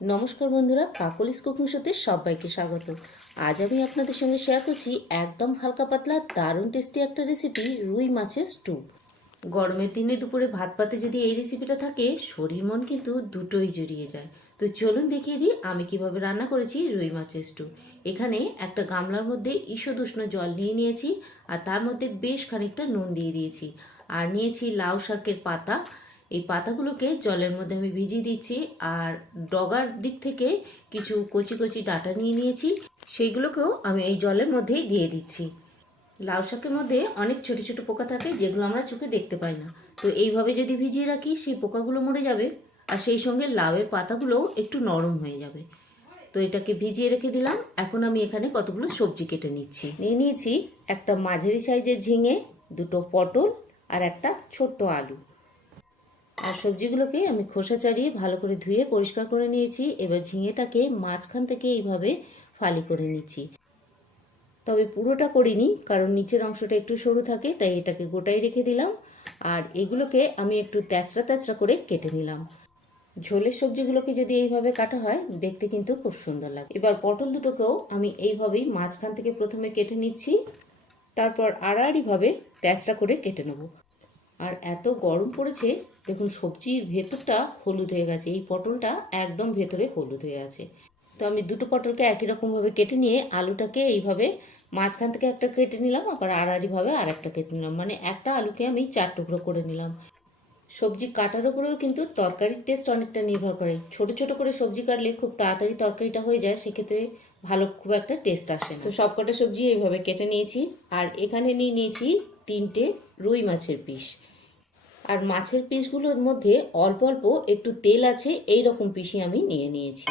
নমস্কার বন্ধুরা, কাকলিস কুকিং শোতে সবাইকে স্বাগত। আজ আমি আপনাদের সঙ্গে শেয়ার করছি একদম হালকা পাতলা, দারুণ টেস্টি একটা রেসিপি রুই মাছের স্টু গরমের দিনে দুপুরে ভাত পাতে যদি এই রেসিপিটা থাকে, শরীর মন কিন্তু দুটোই জড়িয়ে যায়। তো চলুন দেখিয়ে দিই আমি কীভাবে রান্না করেছি রুই মাছের স্টু এখানে একটা গামলার মধ্যে ঈষদুষ্ণ জল নিয়ে নিয়েছি, আর তার মধ্যে বেশ খানিকটা নুন দিয়ে দিয়েছি। আর নিয়েছি লাউ শাকের পাতা এই পাতাগুলোকে জলের মধ্যে আমি ভিজিয়ে দিচ্ছি আর ডগার দিক থেকে কিছু কচি কচি ডাটা নিয়ে নিয়েছি, সেইগুলোকেও আমি এই জলের মধ্যেই দিয়ে দিচ্ছি। লাউ শাকের মধ্যে অনেক ছোট ছোট পোকা থাকে যেগুলো আমরা চোখে দেখতে পাই না। তো এইভাবে যদি ভিজিয়ে রাখি, সেই পোকাগুলো মরে যাবে আর সেই সঙ্গে লাউয়ের পাতাগুলোও একটু নরম হয়ে যাবে। তো এটাকে ভিজিয়ে রেখে দিলাম। এখন আমি এখানে কতগুলো সবজি কেটে নিচ্ছি। নিয়ে নিয়েছি একটা মাঝারি সাইজের ঝিঙে, দুটো পটল আর একটা ছোট্ট আলু। আর সবজিগুলোকে আমি খোসা চাড়িয়ে ভালো করে ধুয়ে পরিষ্কার করে নিয়েছি। এবার ঝিঙেটাকে মাঝখান থেকে এইভাবে ফালি করে নিচ্ছি। তবে পুরোটা করিনি, কারণ নিচের অংশটা একটু সরু থাকে, তাই এটাকে গোটাই রেখে দিলাম। আর এগুলোকে আমি একটু তেচড়া তেচড়া করে কেটে নিলাম। ঝোলের সবজিগুলোকে যদি এইভাবে কাটা হয়, দেখতে কিন্তু খুব সুন্দর লাগে। এবার পটল দুটোকেও আমি এইভাবেই মাঝখান থেকে প্রথমে কেটে নিচ্ছি। তারপর আড়াআড়িভাবে তেচড়া করে কেটে নেব। আর এত গরম পড়েছে, দেখুন সবজির ভেতরটা হলুদ হয়ে গেছে, এই পটলটা একদম ভেতরে হলুদ হয়ে আছে। তো আমি দুটো পটলকে একই রকমভাবে কেটে নিয়ে আলুটাকে এইভাবে মাঝখান থেকে একটা কেটে নিলাম, আবার আড়াআড়িভাবে আর একটা কেটে নিলাম। মানে একটা আলুকে আমি চার টুকরো করে নিলাম। সবজি কাটার উপরেও কিন্তু তরকারির টেস্ট অনেকটা নির্ভর করে। ছোট ছোট করে সবজি কাটলে খুব তাড়াতাড়ি তরকারিটা হয়ে যায়, সেক্ষেত্রে ভালো খুব একটা টেস্ট আসে না। তো সবকটা সবজি এইভাবে কেটে নিয়েছি, আর এখানে নিয়ে নিয়েছি তিনটে রুই মাছের পিস। আর মাছের পিসগুলোর মধ্যে অল্প অল্প একটু তেল আছে এই রকম পিসই আমি নিয়ে নিয়েছি।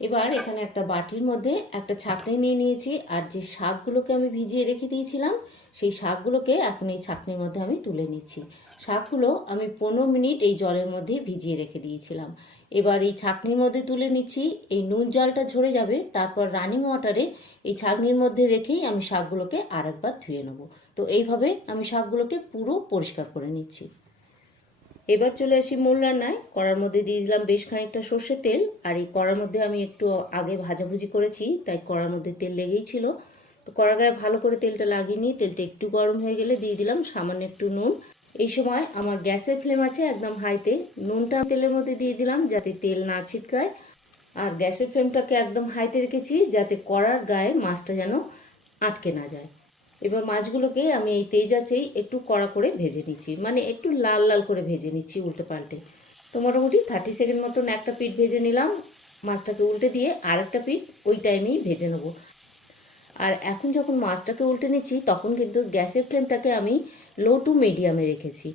এবার এখানে একটা বাটির মধ্যে একটা ছাঁকনি নিয়ে নিয়েছি, আর যে শাকগুলোকে আমি ভিজিয়ে রেখে দিয়েছিলাম সেই শাকগুলোকে এখন এই ছাঁকনির মধ্যে আমি তুলে নিচ্ছি। শাকগুলো আমি পনেরো মিনিট এই জলের মধ্যে ভিজিয়ে রেখে দিয়েছিলাম। এবার এই ছাঁকনির মধ্যে তুলে নিচ্ছি, এই নুন জলটা ঝরে যাবে, তারপর রানিং ওয়াটারে এই ছাঁকনির মধ্যে রেখেই আমি শাকগুলোকে আরেকবার ধুয়ে নেব। তো এইভাবে আমি শাকগুলোকে পুরো পরিষ্কার করে নিচ্ছি। এবার চলে আসি মূল রান্নায়। কড়ার মধ্যে দিয়ে দিলাম বেশ খানিকটা সর্ষের তেল। আর এই কড়ার মধ্যে আমি একটু আগে ভাজাভুজি করেছি, তাই কড়ার মধ্যে তেল লেগেই ছিল। তো কড়া গায়ে ভালো করে তেলটা লাগিয়ে নিই তেলটা একটু গরম হয়ে গেলে দিয়ে দিলাম সামান্য একটু নুন। এই সময় আমার গ্যাসের ফ্লেম আছে একদম হাইতে। নুনটা তেলের মধ্যে দিয়ে দিলাম যাতে তেল না ছিটকায়। আর গ্যাসের ফ্লেমটাকে একদম হাইতে রেখেছি যাতে কড়ার গায়ে মাছটা যেন আটকে না যায়। এবার মাছগুলোকে আমি এই তেজ আছেই একটু কড়া করে ভেজে নিচ্ছি। মানে একটু লাল লাল করে ভেজে নিচ্ছি উল্টে পাল্টে। তো মোটামুটি থার্টি সেকেন্ড মতন একটা পিঠ ভেজে নিলাম। মাছটাকে উল্টে দিয়ে আরেকটা পিঠ ওই টাইমেই ভেজে নেব। আর এখন যখন মাছটাকে উল্টে নিচ্ছি, তখন কিন্তু গ্যাসের ফ্লেমটাকে আমি লো টু মিডিয়ামে রেখেছি।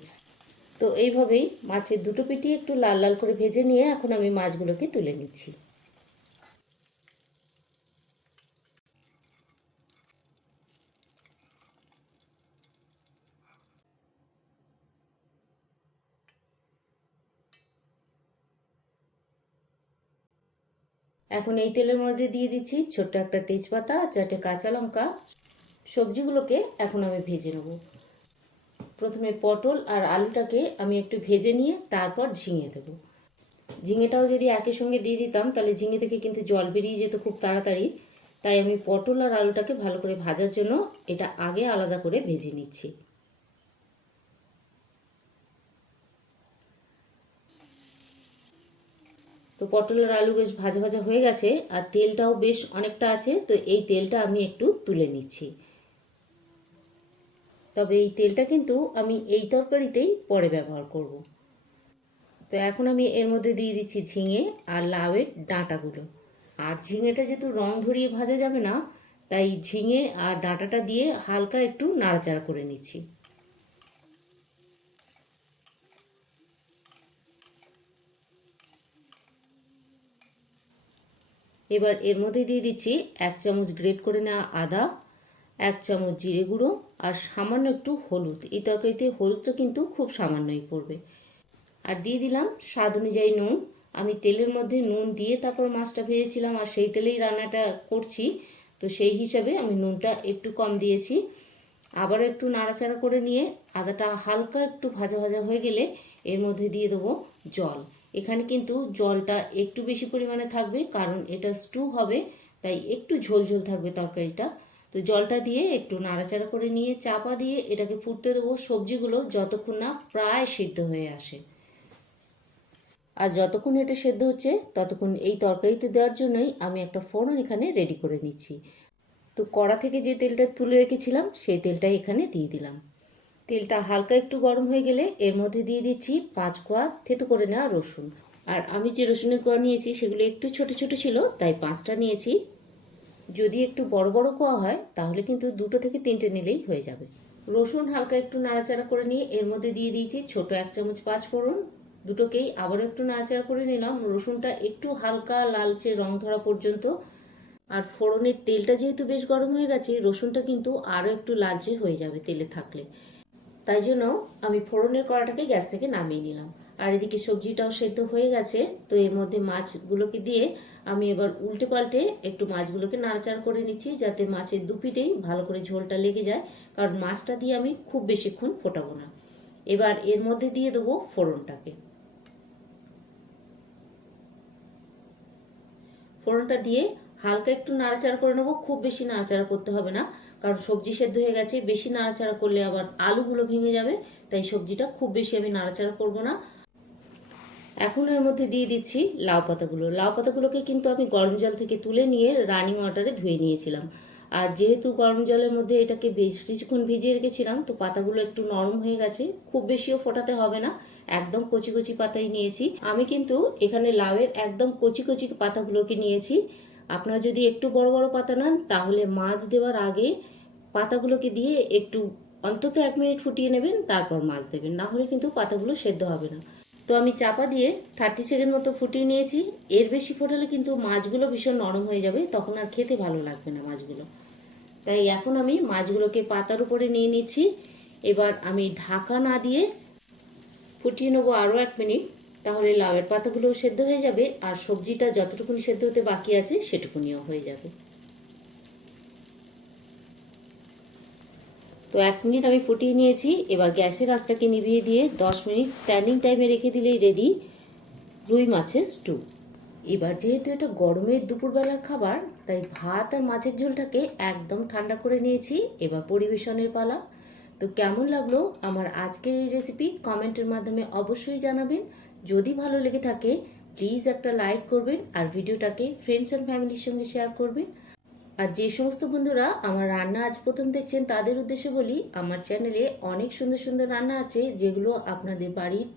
তো এইভাবেই মাছের দুটো পিটি একটু লাল লাল করে ভেজে নিয়ে এখন আমি মাছগুলোকে তুলে নিচ্ছি। এখন এই তেলের মধ্যে দিয়ে দিচ্ছি ছোট্ট একটা তেজপাতা, চারটে কাঁচা লঙ্কা। সবজিগুলোকে এখন আমি ভেজে নেব। প্রথমে পটল আর আলুটাকে আমি একটু ভেজে নিয়ে তারপর ঝিঙে দেবো। ঝিঙেটাও যদি একই সঙ্গে দিয়ে দিতাম, তাহলে ঝিঙে থেকে কিন্তু জল বেরিয়ে যেত খুব তাড়াতাড়ি। তাই আমি পটল আর আলুটাকে ভালো করে ভাজার জন্য এটা আগে আলাদা করে ভেজে নিচ্ছি। তো পটল আর আলু বেশ ভাজা ভাজা হয়ে গেছে, আর তেলটাও বেশ অনেকটা আছে, তো এই তেলটা আমি একটু তুলে নিচ্ছি। তবে এই তেলটা কিন্তু আমি এই তরকারিতেই পরে ব্যবহার করব। তো এখন আমি এর মধ্যে দিয়ে দিচ্ছি ঝিঙে আর লাউয়ের ডাঁটাগুলো। আর ঝিঙেটা যেহেতু রং ধরিয়ে ভাজা যাবে না, তাই ঝিঙে আর ডাঁটাটা দিয়ে হালকা একটু নাড়াচাড়া করে নিচ্ছি। এবার এর মধ্যে দিয়ে দিচ্ছি এক চামচ গ্রেট করে নেওয়া আদা, এক চামচ জিরে গুঁড়ো আর সামান্য একটু হলুদ। এই তরকারিতে হলুদটা কিন্তু খুব সামান্যই পড়বে। আর দিয়ে দিলাম স্বাদ অনুযায়ী নুন। আমি তেলের মধ্যে নুন দিয়ে তারপর মাছটা ভেজেছিলাম আর সেই তেলেই রান্নাটা করছি। তো সেই হিসাবে আমি নুনটা একটু কম দিয়েছি। আবার একটু নাড়াচাড়া করে নিয়ে আদাটা হালকা একটু ভাজা ভাজা হয়ে গেলে এর মধ্যে দিয়ে দেবো জল। এখানে কিন্তু জলটা একটু বেশি পরিমাণে থাকবে, কারণ এটা স্টু হবে, তাই একটু ঝোল ঝোল থাকবে তরকারিটা। তো জলটা দিয়ে একটু নাড়াচাড়া করে নিয়ে চাপা দিয়ে এটাকে ফুটতে দেবো সবজিগুলো যতক্ষণ না প্রায় সিদ্ধ হয়ে আসে। আর যতক্ষণ এটা সেদ্ধ হচ্ছে, ততক্ষণ এই তরকারিতে দেওয়ার জন্যই আমি একটা ফোড়ন এখানে রেডি করে নিচ্ছি। তো কড়া থেকে যে তেলটা তুলে রেখেছিলাম, সেই তেলটাই এখানে দিয়ে দিলাম। তেলটা হালকা একটু গরম হয়ে গেলে এর মধ্যে দিয়ে দিচ্ছি পাঁচ কোয়া থেতো করে নেওয়া রসুন। আর আমি যে রসুনের কোয়া নিয়েছি সেগুলো একটু ছোট ছোট ছিল, তাই পাঁচটা নিয়েছি। যদি একটু বড় বড় কোয়া হয়, তাহলে কিন্তু দুটো থেকে তিনটে নিলেই হয়ে যাবে। রসুন হালকা একটু নাড়াচাড়া করে নিয়ে এর মধ্যে দিয়ে দিয়েছি ছোট এক চামচ পাঁচ ফোড়ন। দুটোকেই আবারও একটু নাড়াচাড়া করে নিলাম। রসুনটা একটু হালকা লালচে রং ধরা পর্যন্ত। আর ফোড়নের তেলটা যেহেতু বেশ গরম হয়ে গেছে, রসুনটা কিন্তু আরও একটু লালচে হয়ে যাবে তেলে থাকলে। তাই জন্য আমি ফোড়নের কড়াটাকে গ্যাস থেকে নামিয়ে নিলাম। আর এদিকে সবজিটাও সেদ্ধ হয়ে গেছে, তো এর মধ্যে মাছগুলোকে দিয়ে আমি এবার উল্টে পাল্টে একটু মাছগুলোকে নাড়াচাড়া করে নিচ্ছি, যাতে মাছের দুপিটেই ভালো করে ঝোলটা লেগে যায়, কারণ মাছটা দিয়ে আমি খুব বেশিক্ষণ ফোটাবো না। এবার এর মধ্যে দিয়ে দেবো ফোড়নটাকে। ফোড়নটা দিয়ে হালকা একটু নাড়াচাড়া করে নেব, খুব বেশি নাড়াচাড়া করতে হবে না। কারণ সবজি সেদ্ধ হয়ে গেছে, বেশি নাড়াচাড়া করলে আবার আলুগুলো ভেঙে যাবে, তাই সবজিটা খুব বেশি আমি নাড়াচাড়া করব না। এখন এর মধ্যে দিয়ে দিচ্ছি লাউ পাতাগুলো। লাউ পাতাগুলোকে কিন্তু আমি গরম জল থেকে তুলে নিয়ে রানিং ওয়াটারে ধুয়ে নিয়েছিলাম। আর যেহেতু গরম জলের মধ্যে এটাকে বেশ কিছুক্ষণ ভিজিয়ে রেখেছিলাম, তো পাতাগুলো একটু নরম হয়ে গেছে, খুব বেশিও ফোটাতে হবে না, একদম কচি কচি পাতাই নিয়েছি। আমি কিন্তু এখানে লাউয়ের একদম কচি কচি পাতাগুলোকে নিয়েছি আপনারা যদি একটু বড় বড় পাতা নেন, তাহলে মাছ দেওয়ার আগে পাতাগুলোকে দিয়ে একটু অন্তত এক মিনিট ফুটিয়ে নেবেন, তারপর মাছ দেবেন। না হলে কিন্তু পাতাগুলো সেদ্ধ হবে না। তো আমি চাপা দিয়ে থার্টি সেকেন্ড মতো ফুটিয়ে নিয়েছি। এর বেশি ফোটালে কিন্তু মাছগুলো ভীষণ নরম হয়ে যাবে, তখন আর খেতে ভালো লাগবে না মাছগুলো। তাই এখন আমি মাছগুলোকে পাতার উপরে নিয়ে নিচ্ছি। এবার আমি ঢাকা না দিয়ে ফুটিয়ে নেব আরও এক মিনিট। তাহলে লাউয়ের পাতাগুলোও সেদ্ধ হয়ে যাবে আর সবজিটা যতটুকুনি সেদ্ধ হতে বাকি আছে সেটুকুনিও হয়ে যাবে। তো এক মিনিট আমি ফুটিয়ে নিয়েছি, এবার গ্যাসের আঁচটাকে নিভিয়ে দিয়ে দশ মিনিট স্ট্যান্ডিং টাইমে রেখে দিলেই রেডি রুই মাছের স্টু এবার যেহেতু এটা গরমের দুপুরবেলার খাবার, তাই ভাত আর মাছের ঝোলটাকে একদম ঠান্ডা করে নিয়েছি, এবার পরিবেশনের পালা। তো কেমন লাগল আমার আজকের এই রেসিপি কমেন্টের মাধ্যমে অবশ্যই জানাবেন। যদি ভালো লেগে থাকে প্লিজ একটা লাইক করবেন আর ভিডিওটাকে ফ্রেন্ডস অ্যান্ড ফ্যামিলির সঙ্গে শেয়ার করবেন। আর যে সমস্ত বন্ধুরা আমার রান্না আজ প্রথম দেখছেন, তাদের উদ্দেশ্যে বলি, আমার চ্যানেলে অনেক সুন্দর সুন্দর রান্না আছে, যেগুলো আপনাদের বাড়ির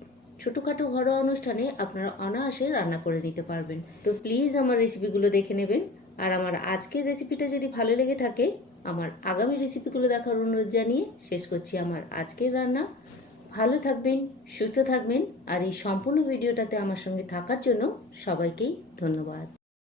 ছোটোখাটো ঘরোয়া অনুষ্ঠানে আপনারা অনায়াসে রান্না করে নিতে পারবেন। তো প্লিজ আমার রেসিপিগুলো দেখে নেবেন। আর আমার আজকের রেসিপিটা যদি ভালো লেগে থাকে, আমার আগামী রেসিপিগুলো দেখার অনুরোধ জানিয়ে শেষ করছি আমার আজকের রান্না। ভালো থাকবেন সুস্থ থাকবেন আর এই সম্পূর্ণ ভিডিওটাতে আমার সঙ্গে থাকার জন্য সবাইকেই ধন্যবাদ।